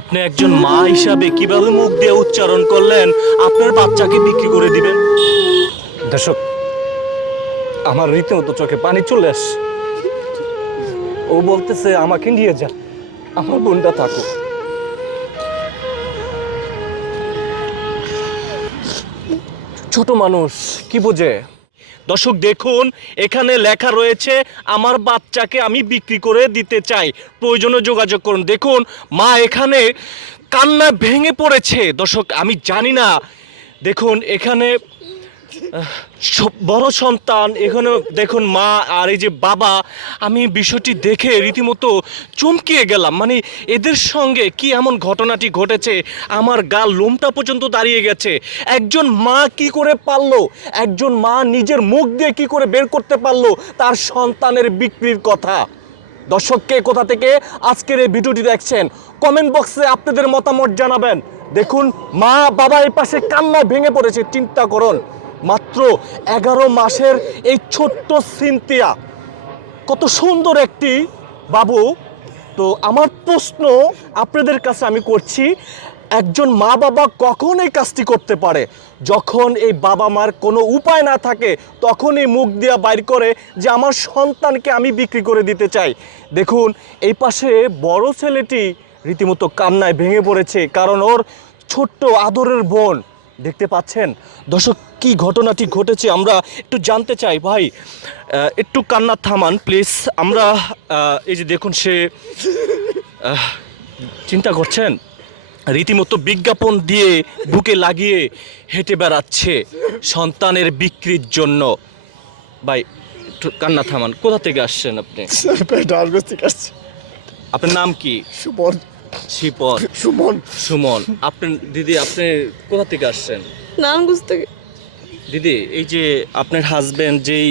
আপনি একজন মা হিসাবে কীভাবে মুখ দিয়ে উচ্চারণ করলেন? আপনার বাচ্চাকে বিক্রি করে দিবেন। দর্শক, আমার রীতিমতো চোখে পানি চলে আস ও বলতেছে, আমাকে নিয়ে যা। আমার বোনটা থাকো ছোট মানুষ কি বোঝে? দর্শক, দেখুন, এখানে লেখা রয়েছে, আমার বাচ্চাকে আমি বিক্রি করে দিতে চাই। প্রয়োজনে যোগাযোগ করুন। দেখুন, মা এখানে কান্না ভেঙে পড়েছে। দর্শক, আমি জানি না। দেখুন, এখানে বড় সন্তান, এখানে দেখুন মা আর এই যে বাবা, আমি বিষয়টি দেখে রীতিমতো চমকিয়ে গেলাম। মানে এদের সঙ্গে কি এমন ঘটনাটি ঘটেছে? আমার গাল লোমটা পর্যন্ত দাঁড়িয়ে গেছে। একজন মা কি করে পারল? একজন মা নিজের মুখ দিয়ে কি করে বের করতে পারল? তার সন্তানের বিক্রির কথা। দর্শককে কোথা থেকে আজকের এই ভিডিওটি দেখছেন? কমেন্ট বক্সে আপনাদের মতামত জানাবেন। দেখুন, মা বাবা এই পাশে কান্না ভেঙে পড়েছে। চিন্তা করুন। মাত্র এগারো মাসের এই ছোট্ট সিনতিয়া কত সুন্দর একটি বাবু। তো আমার প্রশ্ন আপনাদের কাছে আমি করছি, একজন মা বাবা কখন এই কাজটি করতে পারে? যখন এই বাবা মার কোনো উপায় না থাকে, তখনই মুখ দিয়া বাইর করে যে আমার সন্তানকে আমি বিক্রি করে দিতে চাই। দেখুন, এই পাশে বড় ছেলেটি রীতিমতো কান্নায় ভেঙে পড়েছে, কারণ ওর ছোট্ট আদরের বোন দেখতে পাচ্ছেন? দর্শক কি ঘটনাটি ঘটেছে আমরা একটু জানতে চাই। ভাই একটু কান্না থামান প্লিজ আমরা এই যে দেখুন সে চিন্তা করছেন? রীতিমতো বিজ্ঞাপন দিয়ে বুকে লাগিয়ে হেঁটে বেড়াচ্ছে সন্তানের বিক্রির জন্য। ভাই একটু কান্না থামান কোথা থেকে আসছেন আপনি? আপনার নাম কি? সুমন শিপন। সুমন। সুমন আপনি দিদি আপনি কোথা থেকে আসছেন? নারায়ণগঞ্জ থেকে। দিদি এই যে আপনার হাজবেন্ড যেই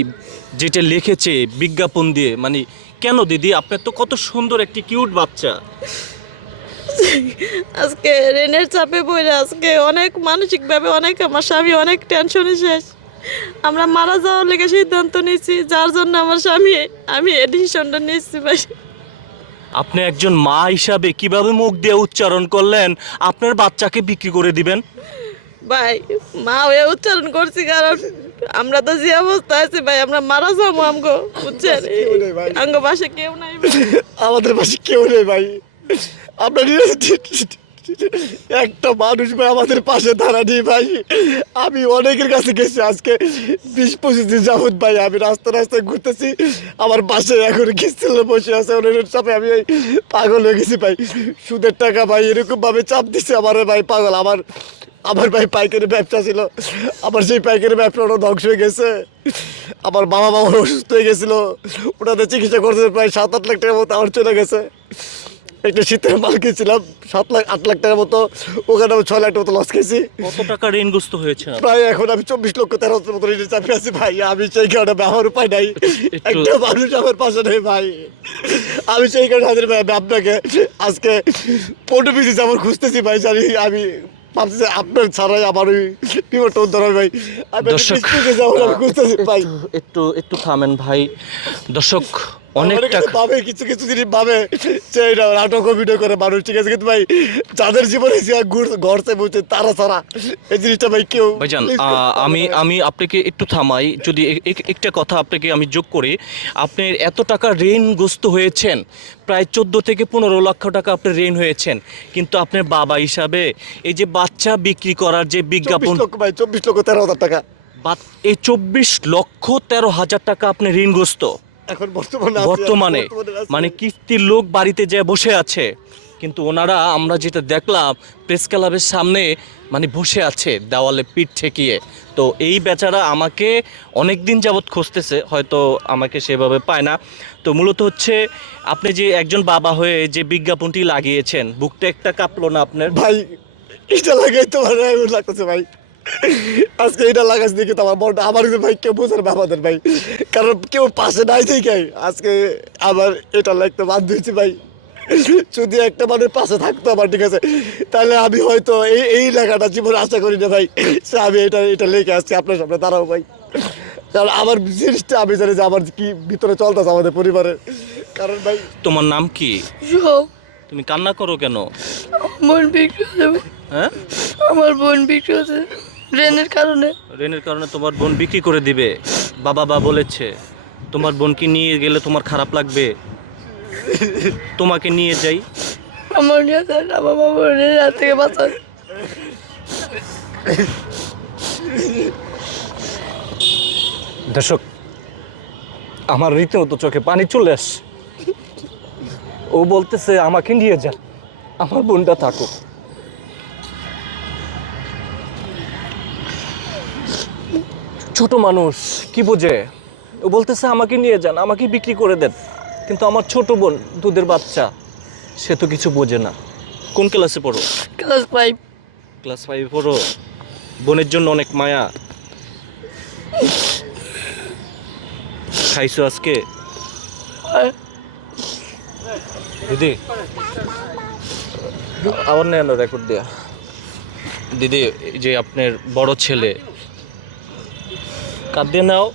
যেটা লিখেছে বিজ্ঞাপন দিয়ে মানে কেন দিদি আপনার তো কত সুন্দর একটি কিউট বাচ্চা। আজকে রেনের চাপে পড়ে আজকে অনেক মানসিকভাবে অনেক আমার স্বামী অনেক টেনশনে শেষ। আমরা মারা যাওয়ার লেগে সিদ্ধান্ত নিয়েছি যার জন্য আমার স্বামী আমি এডিশনটা নিয়েছি ভাই। আপনি একজন মা হিসাবে কীভাবে মুখ দিয়ে উচ্চারণ করলেন আপনার বাচ্চাকে বিক্রি করে দিবেন ভাই মা হয়ে উচ্চারণ করছি কারণ আমরা তো যে অবস্থা আছি ভাই আমরা মারা যাব আমগো বুঝছেন কেউ নেই ভাই। আঙ্গ বাসে কেউ নাই। আমাদের পাশে কেউ নেই ভাই আপনার একটা মানুষ ভাই আমাদের পাশে দাঁড়ানি ভাই। আমি অনেকের কাছে গেছি আজকে। বিশ পঁচিশ দিন যাবত ভাই আমি রাস্তা রাস্তায় ঘুরতেছি। আমার পাশে এখন গেছিল বসে আছে, ওনের চাপে আমি এই পাগল হয়ে গেছি ভাই। সুদের টাকা ভাই এরকমভাবে চাপ দিছে আমার ভাই, পাগল। আমার আমার ভাই পাইকারি ব্যবসা ছিল। আমার সেই পাইকারি ব্যবসাটা ধ্বংস হয়ে গেছে। আমার বাবা বাবা অসুস্থ হয়ে গেছিল। ওটাতে চিকিৎসা করতে প্রায় সাত আট লাখ টাকার মতো আমার চলে গেছে। একটা শীতের মাল কিনছিলাম সাত লাখ আট লাখ টাকার মতো। ওখানে আমি ছয় লাখ টাকা মতো লস খেয়েছি। কত টাকা ঋণগ্রস্ত হয়েছে? প্রায় এখন আমি চব্বিশ লক্ষ তেরো হাজার মতো ঋণে চাপে আছি ভাই। আমি সেই কারণে আমার উপায় নাই। একটা মানুষ আমার পাশে নেই ভাই। আমি সেই কারণে হাজির ভাই আমি আপনাকে আজকে পনেরো পিসি আমার খুঁজতেছি ভাই জানি আমি ভাবছি আপনার ছাড়াই আমার ওই উদ্ধার হবে ভাই। আমি দর্শক একটু একটু থামেন ভাই। দর্শক অনেক অনেকে তো টাকা। ভাবে কিছু কিছু জিনিস যে এটা নাটক অভিনয় করে মানুষ ঠিক আছে? কিন্তু ভাই যাদের জীবনে যে ঘুর- ঘরছে বুঝছে তারা ছাড়া এই জিনিসটা ভাই কেউ ভাইজান আমি আমি আপনাকে একটু থামাই যদি একটা কথা আপনাকে আমি যোগ করি আপনি এত টাকা ঋণগ্রস্ত হয়েছেন প্রায় চোদ্দ থেকে পনেরো লক্ষ টাকা আপনি ঋণ হয়েছেন কিন্তু আপনার বাবা হিসাবে এই যে বাচ্চা বিক্রি করার যে বিজ্ঞাপন চব্বিশ লক্ষ ভাই চব্বিশ লক্ষ তেরো হাজার টাকা। বা- এই চব্বিশ লক্ষ তেরো হাজার টাকা আপনি ঋণগ্রস্ত। এখন বর্তমানে বর্তমানে মানে কিস্তির লোক বাড়িতে যে বসে আছে কিন্তু ওনারা আমরা যেটা দেখলাম প্রেস ক্লাবের সামনে মানে বসে আছে দেওয়ালে পিঠ ঠেকিয়ে। তো এই বেচারা আমাকে অনেক দিন যাবৎ খুঁজতেছে হয়তো আমাকে সেভাবে পায় না। তো মূলত হচ্ছে আপনি যে একজন বাবা হয়ে যে বিজ্ঞাপনটি লাগিয়েছেন বুকটা একটা কাঁপলো না আপনার? ভাই এটা লাগাই তো লাগতেছে ভাই। আজকে এটা লাগাস দেখে তো আমার মনটা আমার ভাই কেউ বোঝার আমাদের ভাই। কারণ কেউ পাশে নাই থেকে আজকে আমার এটা লাগতে বাধ্য হয়েছে ভাই। যদি একটা মানুষ পাশে থাকতো আমার ঠিক আছে? তাহলে আমি হয়তো এই এই লেখাটা জীবনে আশা করি না ভাই। সে আমি এটা এটা লেখে আসছি আপনার সামনে দাঁড়াবো ভাই। কারণ আমার জিনিসটা আমি জানি যে আমার কি ভিতরে চলতেছে আমাদের পরিবারের। কারণ ভাই তোমার নাম কি? তুমি কান্না করো কেন? বোন বিক্রি হ্যাঁ আমার বোন বিক্রি রেনের কারণে। রেনের কারণে তোমার বোন বিক্রি করে দিবে। বাবা বা বলেছে তোমার বোনকে নিয়ে গেলে তোমার খারাপ লাগবে। তোমাকে নিয়ে যাই। আমার নিয়ে যায় না বাবা রেনের হাত থেকে বাঁচায় দর্শক আমার রীতিমতো চোখে পানি চলে আসছে। ও বলতেছে আমাকে নিয়ে যা আমার বোনটা থাকুক। ছোট মানুষ কি বোঝে? ও বলতেছে আমাকে নিয়ে যান আমাকে বিক্রি করে দেন। কিন্তু আমার ছোট বোন দুধের বাচ্চা সে তো কিছু বোঝে না। কোন ক্লাসে পড়ো? Class five. ক্লাস ফাইভে পড়ো। বোনের জন্য অনেক মায়া। খাইছো আজকে? দিদি। আবার নেন রেকর্ড দেয়া। দিদি এই যে আপনার বড় ছেলে Cadê não?